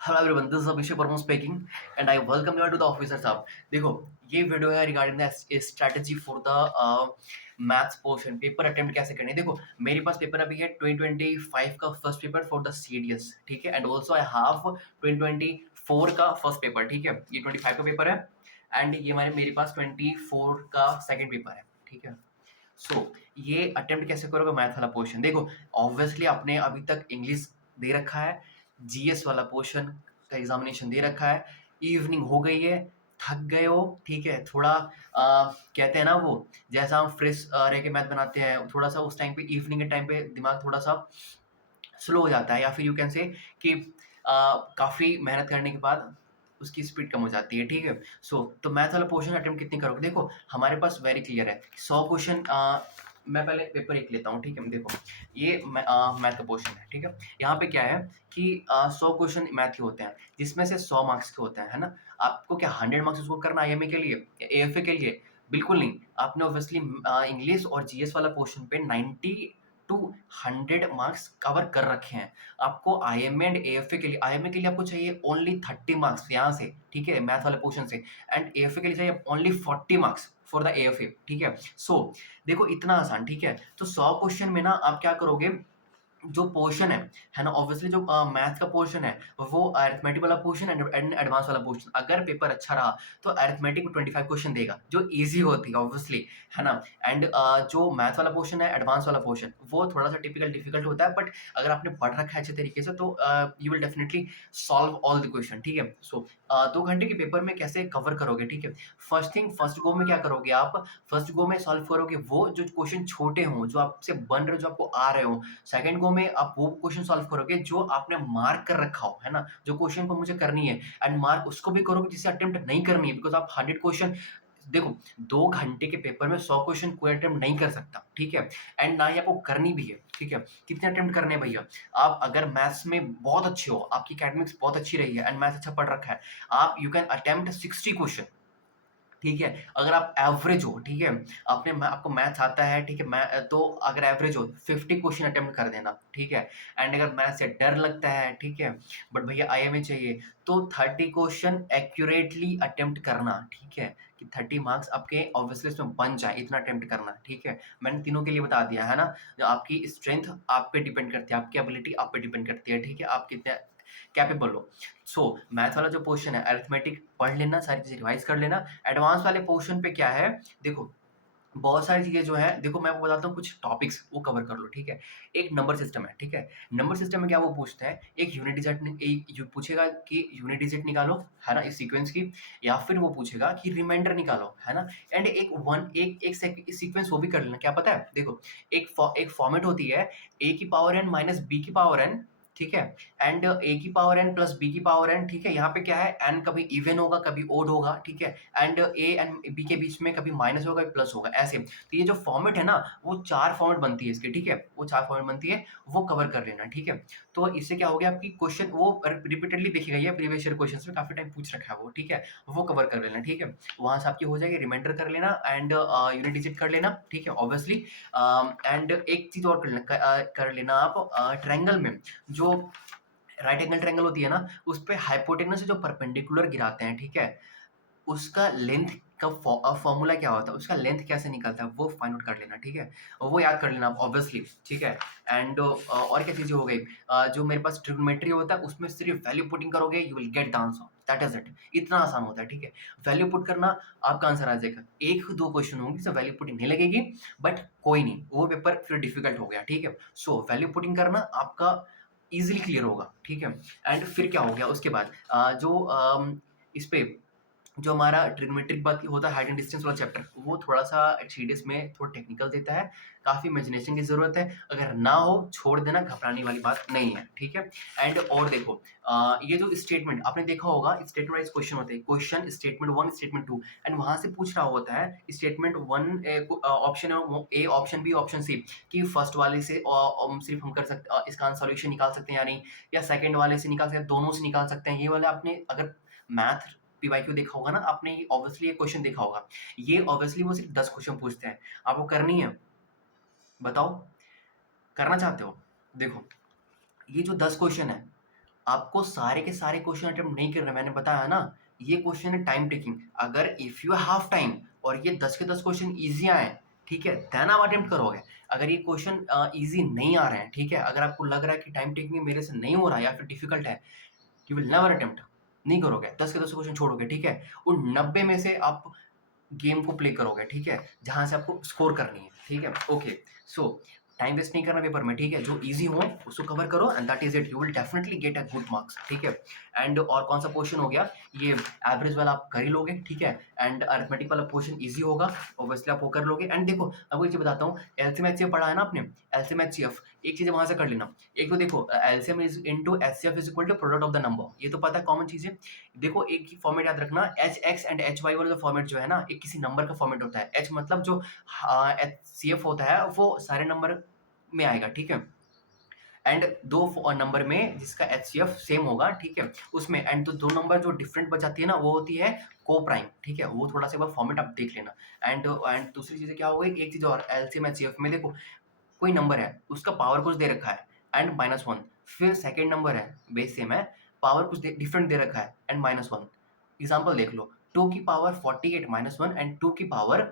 Hello everyone, this is Abhishek Verma speaking and I welcome you to the officer साहब। देखो, ये video है regarding the strategy for the maths portion. Paper attempt कैसे करने। देखो, मेरे पास पेपर अभी है 2025 का first paper for the CDS, ठीक है, एंड ऑल्सो आई हैव 2024 का फर्स्ट पेपर, ठीक है। ये 25 का पेपर है एंड ये मेरे पास 24 का सेकंड पेपर है, ठीक है। सो ये अटेम्प्ट कैसे करोगे मैथ वाला पोर्शन। देखो, ऑब्वियसली आपने अभी तक इंग्लिश दे रखा है, जीएस वाला पोर्शन का एग्जामिनेशन दे रखा है, इवनिंग हो गई है, थक गए हो, ठीक है। थोड़ा कहते हैं ना वो, जैसा हम फ्रेश रह के मैथ बनाते हैं, थोड़ा सा उस टाइम पे इवनिंग के टाइम पे दिमाग थोड़ा सा स्लो हो जाता है, या फिर यू कैन से कि काफ़ी मेहनत करने के बाद उसकी स्पीड कम हो जाती है, ठीक है। तो मैथ वाला पोर्शन अटेम्प्ट कितनी करोगे। देखो, हमारे पास वेरी क्लियर है 100 क्वेश्चन। मैं पहले पेपर एक लेता हूँ, ठीक है। देखो, ये मैथ का पोर्शन है, ठीक है। यहाँ पे क्या है कि 100 क्वेश्चन मैथ के होते हैं, जिसमें से 100 मार्क्स के होते हैं, है ना। आपको क्या 100 मार्क्स उसको करना आईएमए के लिए या एएफए के लिए? बिल्कुल नहीं। आपने ऑब्वियसली इंग्लिश और जीएस वाला पोर्शन पे 90 टू 100 मार्क्स कवर कर रखे हैं। आपको आईएमए एंड एएफए के लिए, आईएमए के लिए आपको चाहिए ओनली 30 मार्क्स यहाँ से, ठीक है, मैथ वाले पोर्शन से, एंड एएफए के लिए चाहिए only 40 marks for the AFA, ठीक है। देखो इतना आसान, ठीक है। तो 100 क्वेश्चन में ना आप क्या करोगे, जो पोर्शन है ना, ऑब्वियसली जो मैथ का पोर्शन है वो अरिथमेटिक वाला पोर्शन एंड एडवांस वाला पोर्शन। अगर पेपर अच्छा रहा तो अरिथमेटिक में 25 क्वेश्चन देगा, जो इजी होती है ऑब्वियसली, है ना। एंड जो मैथ वाला पोर्शन है, एडवांस वाला पोर्शन, वो थोड़ा सा टिपिकल डिफिकल्ट होता है, बट अगर आपने पढ़ रखा है अच्छे तरीके से तो you will definitely solve all the question, ठीक है। 2 घंटे के पेपर में कैसे कवर करोगे, ठीक है। फर्स्ट थिंग, फर्स्ट गो में क्या करोगे आप, फर्स्ट गो में सॉल्व करोगे वो जो क्वेश्चन छोटे हों, जो आपसे बन रहे, जो आपको आ रहे हो। सेकंड गो में आप वो क्वेश्चन सॉल्व करोगे जो आपने मार्क कर रखा हो, है ना, जो क्वेश्चन को मुझे करनी है, एंड मार्क उसको भी करोगे जिसे अटेम्प्ट नहीं करनी है, बिकॉज़ आप 100 क्वेश्चन, देखो 2 घंटे के पेपर में 100 क्वेश्चन कोई अटेम्प्ट नहीं कर सकता, ठीक है, एंड ना ही आपको करनी भी है, ठीक है। कितने अटेम्प्ट करने हैं भैया? आप अगर मैथ्स में बहुत अच्छे हो, आपकी एकेडमिक्स बहुत अच्छी रही है एंड मैथ्स अच्छा पढ़ रखा है, आप यू कैन अटेम्प्ट 60 क्वेश्चन, ठीक है। अगर आप एवरेज हो, ठीक है, आपको मैथ्स आता है, ठीक है, तो अगर एवरेज हो 50 क्वेश्चन अटेम्प्ट कर देना, ठीक है। एंड अगर मैथ्स से डर लगता है, ठीक है, बट भैया आईएमए चाहिए, तो 30 क्वेश्चन एक्यूरेटली अटेम्प्ट करना, ठीक है, कि 30 मार्क्स आपके ऑब्वियसली इसमें बन जाए, इतना अटेम्प्ट करना, ठीक है। मैंने तीनों के लिए बता दिया, है ना। जो आपकी स्ट्रेंथ आप पे डिपेंड करती है, आपकी एबिलिटी आप पे डिपेंड करती है, ठीक है, आप कितने कैपेबल हो। मैथ वाला जो पोर्शन है, अरिथमेटिक पढ़ लेना, सारी चीज़ें रिवाइज़ कर लेना। एडवांस वाले पोर्शन पे क्या है, देखो बहुत सारी चीज़ें जो हैं, देखो मैं आपको बताता हूँ कुछ टॉपिक्स, वो कवर कर लो, ठीक है। एक नंबर सिस्टम है, ठीक है। नंबर सिस्टम में क्या वो पूछता है, एक यूनिट डिजिट एक यू पूछेगा कि यूनिट डिजिट निकालो, है ना, इस सीक्वेंस की, या फिर वो पूछेगा कि रिमाइंडर निकालो, है ना। एंड एक सीक्वेंस वो भी कर लेना, क्या पता है, देखो एक फॉर्मेट होती है, a की पावर n माइनस b की पावर n, ठीक है, एंड a की पावर n प्लस b की पावर n, ठीक है। यहाँ पे क्या है, n कभी इवन होगा, कभी ओड होगा, ठीक है, एंड a एंड b के बीच में कभी माइनस होगा, कभी प्लस होगा, ऐसे। तो ये जो फॉर्मेट है ना, वो 4 फॉर्मेट बनती है इसकी, ठीक है, वो 4 फॉर्मेट बनती है, वो कवर कर लेना, ठीक है। तो इससे क्या हो गया, आपकी क्वेश्चन वो रिपीटेडली देखी गई है, प्रीवियस ईयर क्वेश्चंस में काफ़ी टाइम पूछ रखा है वो, ठीक है, वो कवर कर लेना, ठीक है। वहाँ से आपकी हो जाएगी, रिमाइंडर कर लेना एंड यूनिट डिजिट कर लेना, ठीक है, ऑब्वियसली। एंड एक चीज़ और कर लेना आप, ट्रायंगल में जो राइट एंगल ट्रायंगल होती है ना, उस पे हाइपोटेनस से जो परपेंडिकुलर गिराते हैं, ठीक है, उसका लेंथ का फॉर्मूला क्या होता है, उसका लेंथ कैसे निकलता है, वो फाइंड आउट कर लेना, ठीक है। वो याद कर लेना आप ऑब्वियसली, ठीक है। एंड और क्या चीज़ें हो गई, जो मेरे पास ट्रिग्नोमेट्री होता है, उसमें सिर्फ वैल्यू पुटिंग करोगे, you will get the answer, that is it. इतना आसान होता है, ठीक है। वैल्यू पुट करना, आपका आंसर आ जाएगा। 1-2 क्वेश्चन होंगे जिसमें वैल्यू पुटिंग नहीं लगेगी, बट कोई नहीं, वो पेपर फिर डिफिकल्ट हो गया, ठीक है। वैल्यू पुटिंग करना आपका ईजिली क्लियर होगा, ठीक है। एंड फिर क्या हो गया उसके बाद, इस पे जो हमारा ट्रिग्नोमेट्रिक बात होता है, हाइट एंड डिस्टेंस वाला चैप्टर, वो थोड़ा-सा थीडीएस में थोड़ा टेक्निकल देता है, काफ़ी इमेजिनेशन की ज़रूरत है। अगर ना हो, छोड़ देना, घबराने वाली बात नहीं है, ठीक है। एंड और देखो, ये जो स्टेटमेंट आपने देखा होगा, स्टेटमेंट वाइज़ क्वेश्चन होते हैं, क्वेश्चन स्टेटमेंट 1, स्टेटमेंट 2, एंड वहाँ से पूछ रहा होता है स्टेटमेंट 1, ऑप्शन है वो ए, ऑप्शन बी, ऑप्शन सी, कि फर्स्ट वाले से सिर्फ हम कर सकते, इसका सॉल्यूशन निकाल सकते हैं या नहीं, या सेकंड वाले से निकाल सकते हैं, दोनों से निकाल सकते हैं। ये वाला आपने अगर मैथ पीवाईक्यू देखा होगा ना आपने, ये ऑब्वियसली ये क्वेश्चन देखा होगा। ये ऑब्वियसली वो सिर्फ 10 क्वेश्चन पूछते हैं। आपको करनी है? बताओ, करना चाहते हो? देखो, ये जो 10 क्वेश्चन है, आपको सारे के सारे क्वेश्चन अटेम्प्ट नहीं करना, मैंने बताया ना, ये क्वेश्चन है टाइम टेकिंग। अगर इफ यू हैव टाइम और ये 10 के 10 क्वेश्चन ईज़ी आएँ, ठीक है, देन आप अटेम्प्ट करोगे। अगर ये क्वेश्चन ईज़ी नहीं आ रहे हैं, ठीक है, अगर आपको लग रहा है कि टाइम टेकिंग मेरे से नहीं हो रहा है या फिर डिफिकल्ट है, यू विल नेवर अटेम्प्ट, नहीं करोगे, 10 के 10 क्वेश्चन छोड़ोगे, ठीक है। उन 90 में से आप गेम को प्ले करोगे, ठीक है, जहाँ से आपको स्कोर करनी है, ठीक है। ओके, सो टाइम वेस्ट नहीं करना पेपर में, ठीक है, जो इजी हो उसको कवर करो and that is it, you will definitely get a good marks, ठीक है। एंड और कौन सा क्वेश्चन हो गया, ये एवरेज वाला आप कर ही लोगे, ठीक है। एंड अरिथमेटिक वाला क्वेश्चन इजी होगा, ऑब्वियसली आप वो कर लोगे। एंड देखो आपको एक चीज बताता हूँ, एलसीएम एचसीएफ पढ़ा है ना आपने, एलसीएम एचसीएफ, एक चीज वहां से कर लेना। एक तो देखो LCM is into HCF is equal to product of the number, ये तो पता है, कॉमन चीज है। देखो एक ही फॉर्मेट याद रखना, H X and H Y वाला जो फॉर्मेट जो है ना, एक किसी नंबर का फॉर्मेट होता है। एच मतलब जो एच सी एफ होता है वो सारे नंबर में आएगा, ठीक है। एंड दो नंबर में जिसका एच सी एफ सेम होगा, ठीक है, उसमें एंड तो दो नंबर जो डिफरेंट बचाती है ना, वो होती है को प्राइम, ठीक है। वो थोड़ा सा एक बार फॉर्मेट आप देख लेना। एंड दूसरी चीज़ क्या हो गई, एक चीज़ और, एलसीएम एचसीएफ में देखो कोई नंबर है, उसका पावर कुछ दे रखा है एंड -1, फिर सेकंड नंबर है, बेस सेम है, पावर कुछ डिफरेंट दे रखा है एंड -1। एग्जांपल देख लो, 2 की पावर 48 -1 एंड 2 की पावर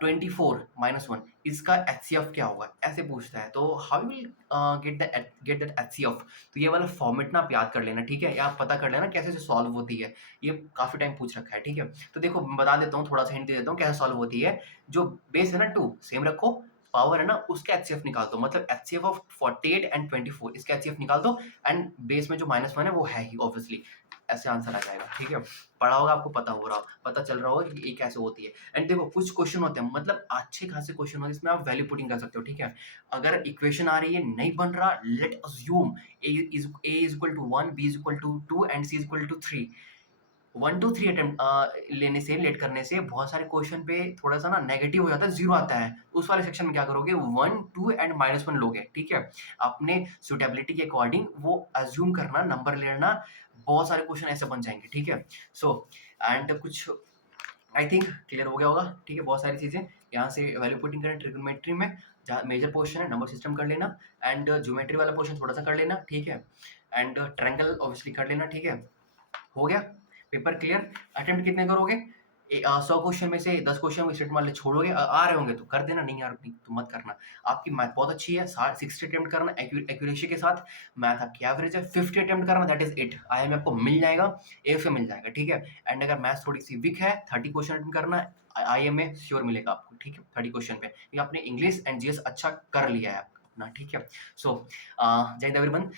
24 -1, इसका एचसीएफ क्या होगा, ऐसे पूछता है। तो how will get that HCF, तो ये वाला फॉर्मेट ना आप याद कर लेना, ठीक है, या आप पता कर लेना कैसे से सॉल्व होती है, ये काफी टाइम पूछ रखा है, ठीक है। तो देखो मैं बता देता हूँ, थोड़ा सा हिंट दे देता हूँ कैसे सॉल्व होती है। जो बेस है ना 2 सेम रखो, पावर है ना उसका एचसीएफ निकाल दो, मतलब एचसीएफ ऑफ 48 एंड 24, इसका एचसीएफ निकाल दो एंड बेस में जो -1 है वो है ही ऑब्वियसली, ऐसे आंसर आ जाएगा, ठीक है। पढ़ा होगा, आपको पता चल रहा होगा कि ये कैसे होती है। एंड देखो कुछ क्वेश्चन होते हैं, मतलब अच्छे खासे क्वेश्चन होते हैं, इसमें आप वैल्यू पुटिंग कर सकते हो, ठीक है। अगर इक्वेशन आ रही है नहीं बन रहा, let assume a is equal to 1, b is equal to 2 and c is equal to 3, 1 to 3 attempt लेने से, लेट करने से बहुत सारे क्वेश्चन पे थोड़ा सा ना नेगेटिव हो जाता है, जीरो आता है। उस वाले सेक्शन में क्या करोगे, 1 2 एंड -1 लोगे, ठीक है। अपने सुटेबिलिटी के अकॉर्डिंग वो अज्यूम करना, नंबर लेना, बहुत सारे क्वेश्चन ऐसे बन जाएंगे, ठीक है। सो एंड कुछ आई थिंक क्लियर हो गया होगा, ठीक है। बहुत सारी चीजें यहाँ से वैल्यू पुटिंग करें, ट्रिग्नोमेट्री में जहाँ मेजर पोर्शन है, नंबर सिस्टम कर लेना, एंड ज्योमेट्री वाला पोर्शन थोड़ा सा कर लेना, ठीक है। एंड ट्रायंगल ऑब्वियसली कर लेना, ठीक है। हो गया पेपर क्लियर। अटेम्प्ट कितने करोगे, 100 क्वेश्चन में से 10 क्वेश्चन स्टेट मान ले छोड़ोगे, आ रहे होंगे तो कर देना, नहीं यार नहीं तो मत करना। आपकी मैथ बहुत अच्छी है, 60 अटेम्प्ट करना एक्यूरेसी के साथ, मैथ आपकी एवरेज है, 50 अटेम्प्ट करना, दैट इज इट। आई आपको मिल जाएगा, ए से मिल जाएगा, ठीक है। एंड अगर मैथ थोड़ी सी वीक है, 30 क्वेश्चन अटेम्प्ट करना, आई में श्योर मिलेगा आपको, ठीक है, 30 क्वेश्चन पे, क्योंकि आपने इंग्लिश एंड जीएस अच्छा कर लिया है अपना, ठीक है। सो जय Hind everyone,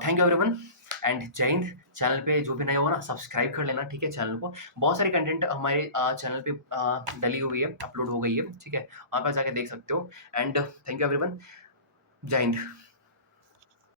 thank you everyone and जय हिंद। चैनल पे जो भी नया हो ना, सब्सक्राइब कर लेना, ठीक है, चैनल को। बहुत सारी कंटेंट हमारे चैनल पे डली हुई है, अपलोड हो गई है, ठीक है, वहाँ पर जाके देख सकते हो। एंड थैंक यू एवरीवन, जय हिंद।